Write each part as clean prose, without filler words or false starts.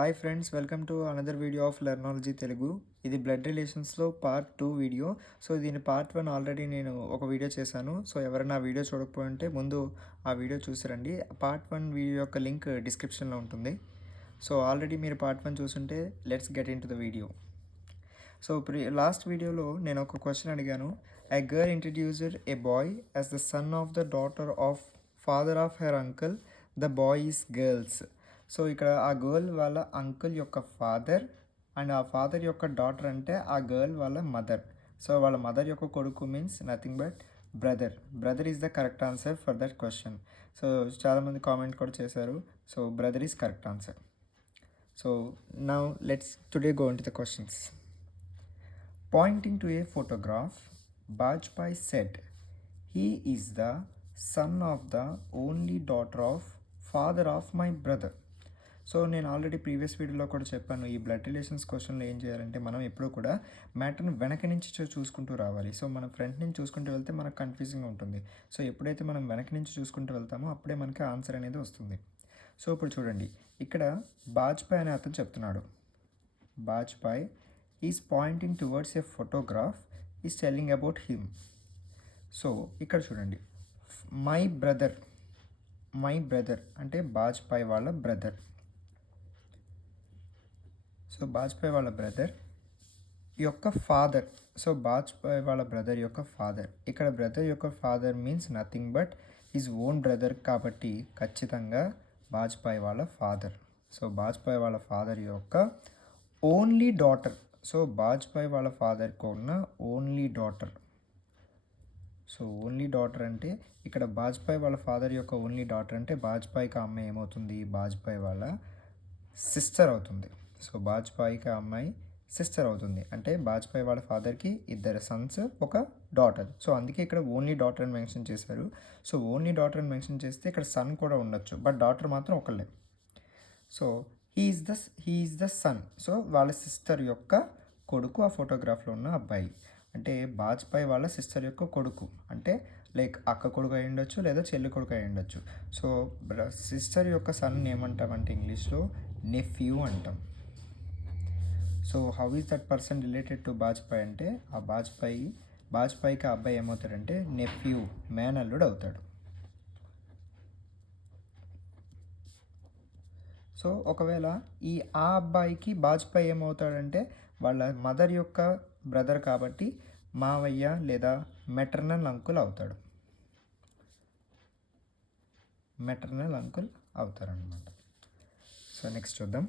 Hi friends, welcome to another video of Learnology Telugu. ఇది blood రిలేషన్స్లో part 2 video. So దీని part 1 already నేను ఒక వీడియో చేశాను. సో ఎవరైనా ఆ వీడియో చూడకపోయింటే ముందు ఆ వీడియో చూసిరండి. పార్ట్ 1 వీడియో యొక్క లింక్ డిస్క్రిప్షన్లో ఉంటుంది. సో ఆల్రెడీ మీరు పార్ట్ 1 చూసుంటే let's get into the video. So last వీడియోలో నేను ఒక క్వశ్చన్ అడిగాను. A girl introduced a boy as the son of the daughter of father of her uncle. The boy is girl's. So ఇక్కడ ఆ girl వాళ్ళ uncle యొక్క father and ఆ father యొక్క డాటర్ అంటే ఆ గర్ల్ వాళ్ళ మదర్. సో వాళ్ళ మదర్ యొక్క కొడుకు means nothing but brother. Brother is the correct answer for that question. So చాలామంది కామెంట్ కూడా చేశారు. So brother is correct answer. So now let's today go in to the questions. Pointing to a photograph, Bajpai said, "He is the son of the only daughter of father of my brother." So నేను already previous వీడియోలో కూడా చెప్పాను, ఈ blood relations క్వశ్చన్లో ఏం చేయాలంటే మనం ఎప్పుడూ కూడా మ్యాటర్ని వెనక నుంచి చూసుకుంటూ రావాలి. సో మనం ఫ్రంట్ నుంచి చూసుకుంటూ వెళ్తే మనకు కన్ఫ్యూజింగ్ ఉంటుంది. సో ఎప్పుడైతే మనం వెనక నుంచి చూసుకుంటూ వెళ్తామో అప్పుడే మనకి ఆన్సర్ అనేది వస్తుంది. సో ఇప్పుడు చూడండి, ఇక్కడ బాజ్పాయ్ అనే అతను చెప్తున్నాడు. Bajpai is pointing towards a photograph, is telling about him. So ఇక్కడ చూడండి, మై బ్రదర్ అంటే బాజ్పాయ్ వాళ్ళ బ్రదర్. సో బాజ్పాయ్ వాళ్ళ బ్రదర్ యొక్క ఫాదర్. సో బాజ్పాయ్ వాళ్ళ బ్రదర్ యొక్క ఫాదర్. ఇక్కడ బ్రదర్ యొక్క father means nothing but his own brother కాబట్టి ఖచ్చితంగా బాజ్పాయ్ వాళ్ళ ఫాదర్. సో బాజ్పాయ్ వాళ్ళ ఫాదర్ యొక్క ఓన్లీ డాటర్. సో బాజ్పాయ్ వాళ్ళ ఫాదర్కి ఉన్న only daughter. So only daughter అంటే ఇక్కడ బాజ్పాయ్ వాళ్ళ ఫాదర్ యొక్క ఓన్లీ డాటర్ అంటే బాజ్పాయ్కి అమ్మాయి ఏమవుతుంది, బాజ్పాయ్ వాళ్ళ సిస్టర్ అవుతుంది. సో బాజ్పాయ్కి అమ్మాయి సిస్టర్ అవుతుంది అంటే బాజ్పాయ్ వాళ్ళ ఫాదర్కి ఇద్దరు సన్స్ ఒక డాటర్. సో అందుకే ఇక్కడ ఓన్లీ డాటర్ అని మెన్షన్ చేశారు. సో ఓన్లీ డాటర్ అని మెన్షన్ చేస్తే ఇక్కడ సన్ కూడా ఉండొచ్చు, బట్ డాటర్ మాత్రం ఒకళ్ళే. So he is the son. So వాళ్ళ సిస్టర్ యొక్క కొడుకు ఆ ఫోటోగ్రాఫ్లో ఉన్న అబ్బాయి అంటే బాజ్పాయ్ వాళ్ళ సిస్టర్ యొక్క కొడుకు అంటే లైక్ అక్క కొడుకు అయి ఉండొచ్చు లేదా చెల్లి కొడుకు అయి ఉండొచ్చు. సో సిస్టర్ యొక్క సన్ ఏమంటామంటే ఇంగ్లీష్లో నెఫ్యూ అంటాం. So how is that person related to Bajpai అంటే ఆ బాజ్పాయ్కి ఆ అబ్బాయి ఏమవుతాడంటే నెఫ్యూ, మేనల్లుడు అవుతాడు. సో ఒకవేళ ఆ అబ్బాయికి బాజ్పాయ్ ఏమవుతాడంటే వాళ్ళ మదర్ యొక్క బ్రదర్ కాబట్టి మావయ్య లేదా మెటర్నల్ అంకుల్ అవుతాడు. అవుతారనమాట. సో నెక్స్ట్ చూద్దాం.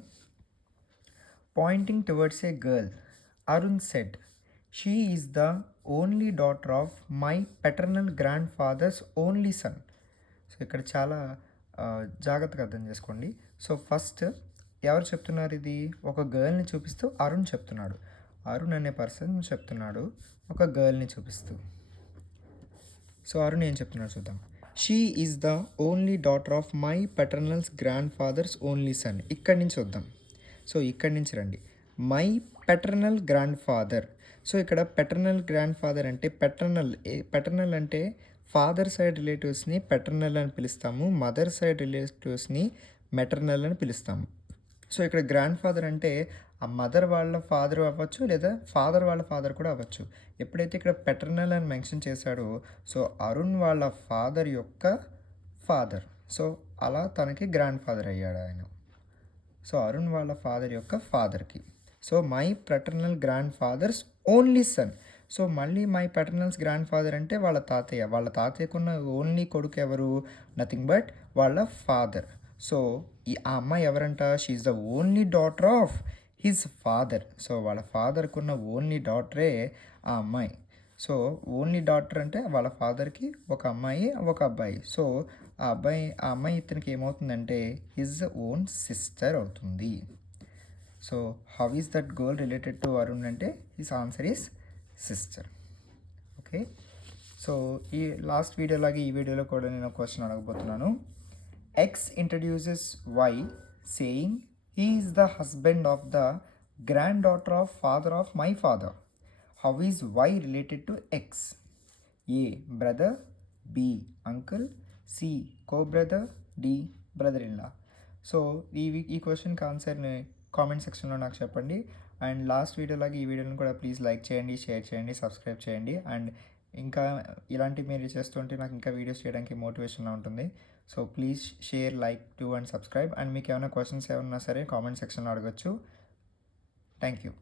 Pointing towards a girl, Arun said, she is the only daughter of my paternal grandfather's only son. So ఇక్కడ చాలా జాగ్రత్తగా అర్థం చేసుకోండి. సో ఫస్ట్ ఎవరు చెప్తున్నారు, ఇది ఒక గర్ల్ని చూపిస్తూ అరుణ్ చెప్తున్నాడు. అరుణ్ అనే పర్సన్ చెప్తున్నాడు ఒక గర్ల్ని చూపిస్తూ. సో అరుణ్ ఏం చెప్తున్నాడు చూద్దాం. She is the only daughter of my పెటర్నల్స్ grandfather's only son. ఇక్కడి నుంచి వద్దాం. సో ఇక్కడి నుంచి రండి. My paternal grandfather. So ఇక్కడ పెటర్నల్ గ్రాండ్ ఫాదర్ అంటే పెటర్నల్ అంటే ఫాదర్ సైడ్ రిలేటివ్స్ని పెటర్నల్ అని పిలుస్తాము, మదర్ సైడ్ రిలేటివ్స్ని మెటర్నల్ అని పిలుస్తాము. సో ఇక్కడ గ్రాండ్ ఫాదర్ అంటే ఆ మదర్ వాళ్ళ ఫాదర్ అవ్వచ్చు లేదా ఫాదర్ వాళ్ళ ఫాదర్ కూడా అవ్వచ్చు. ఎప్పుడైతే ఇక్కడ పెటర్నల్ అని మెన్షన్ చేశాడో సో అరుణ్ వాళ్ళ ఫాదర్ యొక్క ఫాదర్. సో అలా తనకి గ్రాండ్ ఫాదర్ అయ్యాడు ఆయన. సో అరుణ్ వాళ్ళ ఫాదర్ యొక్క ఫాదర్కి. So my paternal grandfather's only son. So మళ్ళీ మై పెటర్నల్స్ గ్రాండ్ ఫాదర్ అంటే వాళ్ళ తాతయ్యకున్న ఓన్లీ కొడుకు ఎవరు, నథింగ్ బట్ వాళ్ళ ఫాదర్. సో ఆ అమ్మాయి ఎవరంట, she is the only daughter of his father. So వాళ్ళ ఫాదర్కున్న ఓన్లీ డాటరే ఆ అమ్మాయి. సో ఓన్లీ డాటర్ అంటే వాళ్ళ ఫాదర్కి ఒక అమ్మాయి ఒక అబ్బాయి. సో ఆ అమ్మాయి ఇతనికి ఏమవుతుందంటే హిజ్ ఓన్ సిస్టర్ అవుతుంది. So how is that girl related to Arun అంటే his answer is sister. Okay. So ఈ లాస్ట్ వీడియో లాగే ఈ వీడియోలో కూడా నేను క్వశ్చన్ అడగబోతున్నాను. X introduces Y saying he is the husband of the granddaughter of father of my father. How is Y related to X? A brother, B uncle, C co brother, D brother in law. So ఈ క్వశ్చన్కి ఆన్సర్ని comment సెక్షన్లో నాకు చెప్పండి. And last వీడియోలాగా ఈ వీడియోని కూడా please like చేయండి, షేర్ చేయండి, సబ్స్క్రైబ్ చేయండి. అండ్ ఇంకా ఇలాంటివి మీరు చేస్తుంటే నాకు ఇంకా వీడియోస్ చేయడానికి మోటివేషన్గా ఉంటుంది. So please share, like, do and subscribe. And మీకు ఏమైనా క్వశ్చన్స్ ఏమన్నా సరే కామెంట్ సెక్షన్లో అడగచ్చు. Thank you.